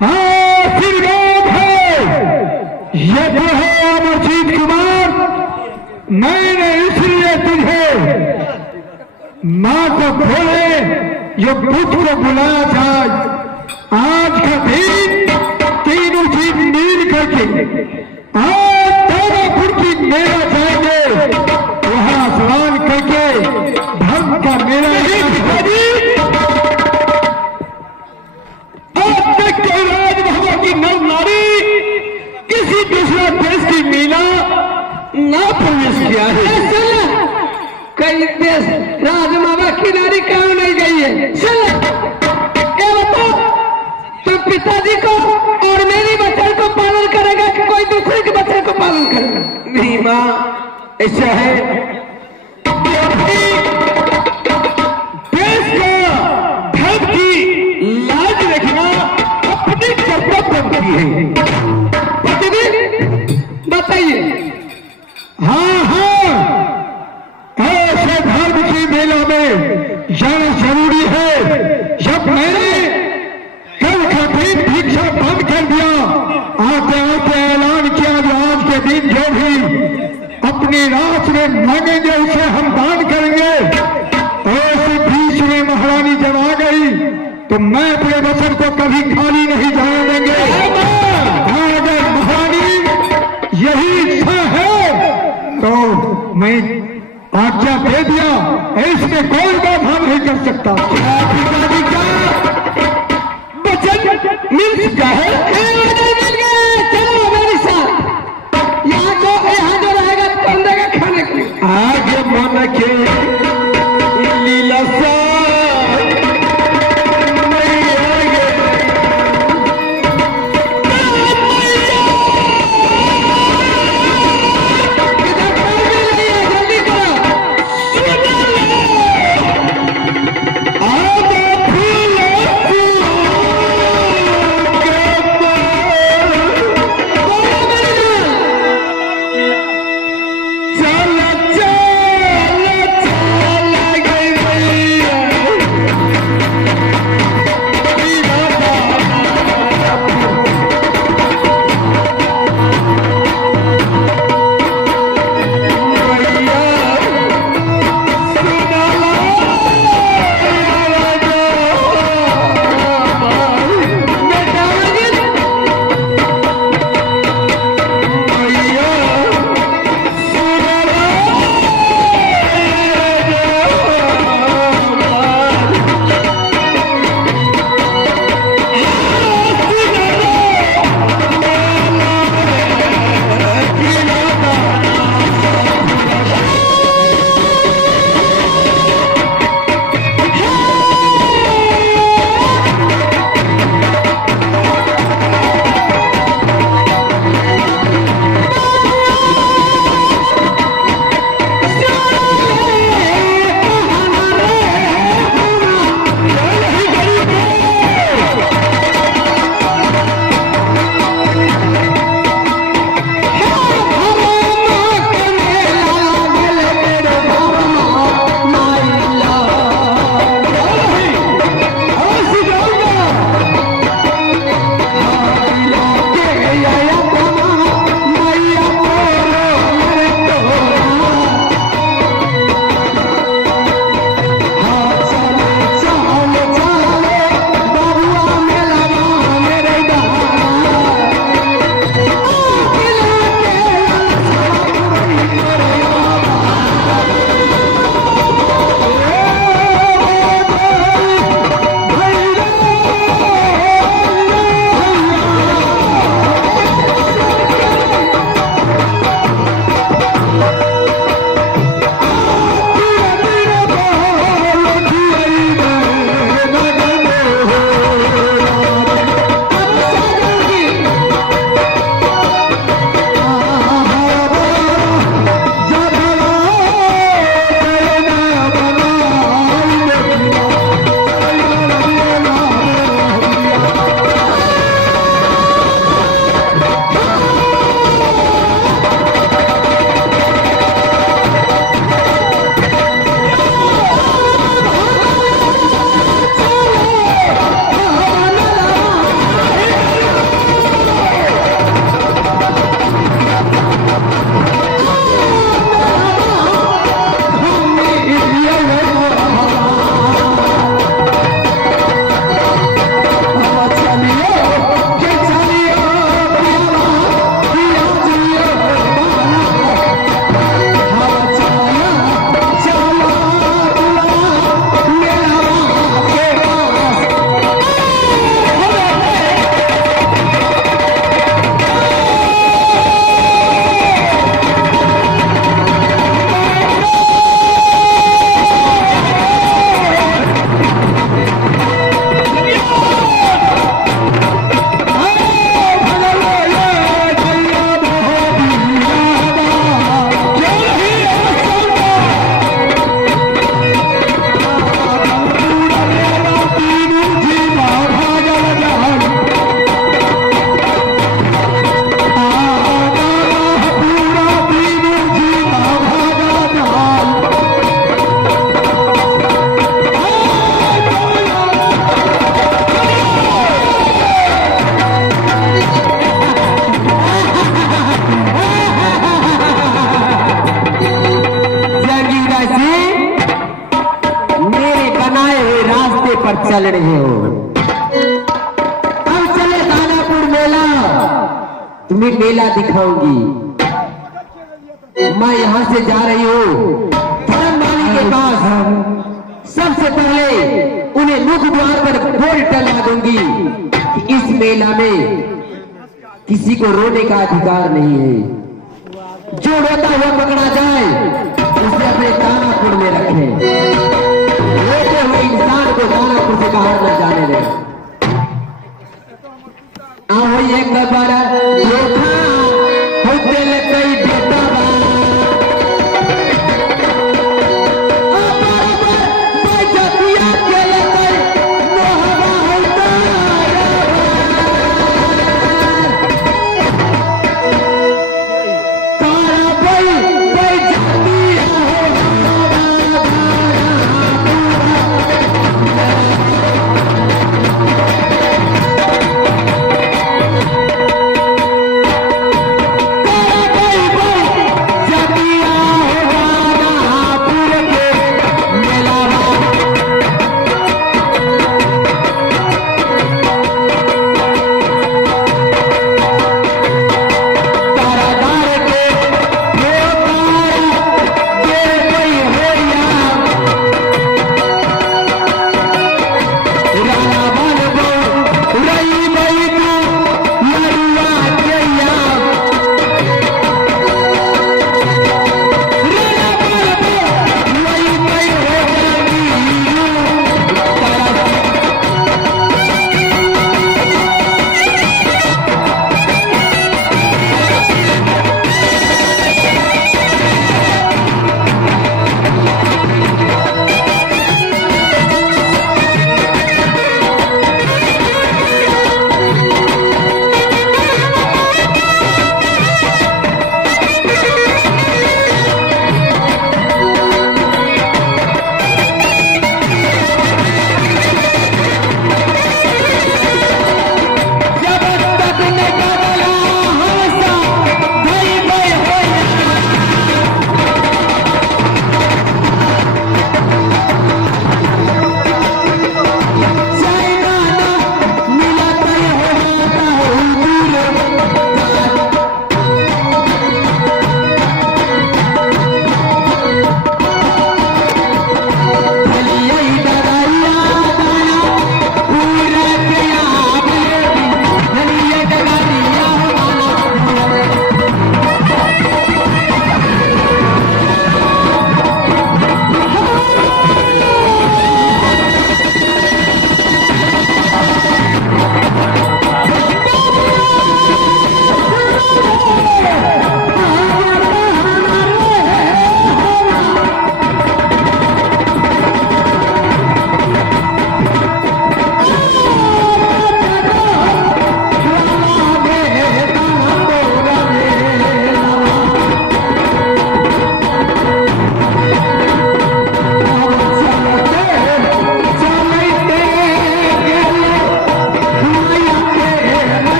हाँ आशीर्वाद है, ये तो है अमरजीत कुमार। मैंने इसलिए तुझे माँ को खोले जो बुद्ध को बुलाया जाए। आज का दिन तीनों चीज मिल करके आज दानापुर की मेला जाएंगे, वहां स्नान करके धर्म का मेला। आज तक कोई राजभवन की नर नारी किसी दूसरा देश की मेला ना प्रवेश किया है। कई देश राजमाता की नारी क्यों नहीं गई है? चल ये बताओ, तुम पिताजी को और मेरी बच्चे को पालन करेगा कि कोई दूसरे के बच्चे को पालन करेगा? मेरी माँ ऐसा है, देश का धर्म की लाज रखना अपनी कर्तव्य बनती है। बताइए। हाँ हाँ, ऐसे धर्म की मेला में जाना जरूरी है। जब मैंने कल का दिन भिक्षा बंद कर दिया, आते आते ऐलान किया जो आज के दिन जो भी अपनी रात में मांगेंगे उसे हम दान करेंगे। ऐसे बीच में महारानी जब आ गई तो मैं अपने वचन को कभी खाली नहीं जाने देंगे। अगर महारानी यही इच्छा है तो मैं आज्ञा दे दिया, इसमें कोई बाधा नहीं कर सकता। पिताजी का वचन मिल चुका है। चलो मेरे साथ। यहाँ जो रहेगा कौन देगा खाने के लिए? आगे मन के लीला सा चल रहे हो। अब चले दानापुर मेला, तुम्हें मेला दिखाऊंगी। मैं यहाँ से जा रही हूँ धर्ममाली के पास। सबसे पहले उन्हें मुख द्वार पर बोर्ड टंगा दूंगी कि इस मेला में किसी को रोने का अधिकार नहीं है। जो रोता हुआ पकड़ा जाए उसे अपने दानापुर में रखें। रोते हुए इंसान को दानापुर से बाहर न जाने दें। आओ एक बार धोखा होते कई बेटा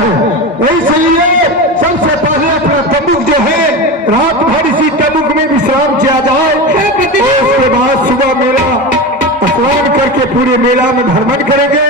है। इसलिए सबसे पहले अपना तंबूक जो है रात भर इसी तंबूक में विश्राम किया जाए और उसके बाद सुबह मेला स्नान करके पूरे मेला में भ्रमण करेंगे।